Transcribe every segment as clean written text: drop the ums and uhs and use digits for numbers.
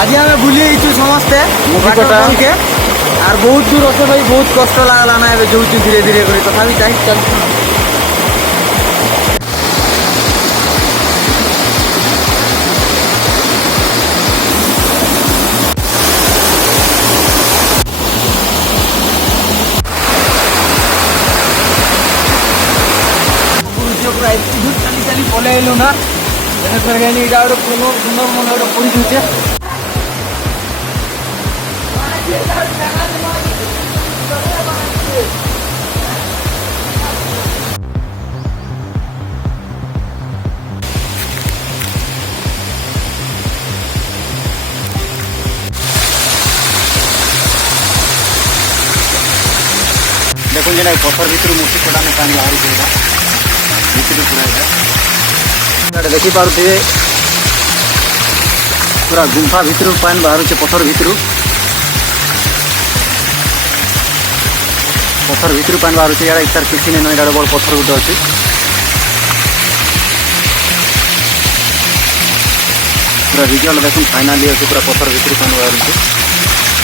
आज आम बुली समस्ते मुखिकोटा। के और बहुत दूर अच्छे भाई बहुत कष्ट लगला ना जो धीरे धीरे कर तथा चाह चल चली चली पलैलु ना इटा गोटे सुंदर मन गोटे पड़ी दूचे देखो जेना पत्थर भितर मुखिकोटा में पानी बाहर भितर पूरा देखी पारे पूरा गुंफा भितर पानी बाहर पत्थर भितर पानी बाहर यार तार किसी नहीं ना बड़ पत्थर गोटे अच्छी पूरा रिजल्ट देखो फाइनाली अच्छे पूरा पत्थर भितर पानी बाहर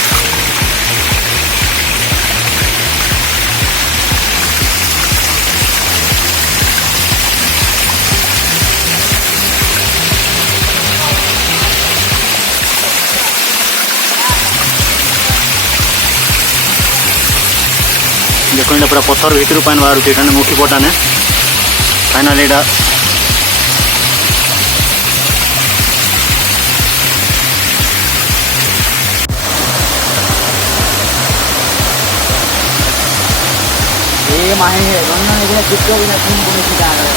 देखो ये पूरा पत्थर भितर पानी बाहर मुखिकोटा ने फाइनाली ये माहे गन्ना चित्र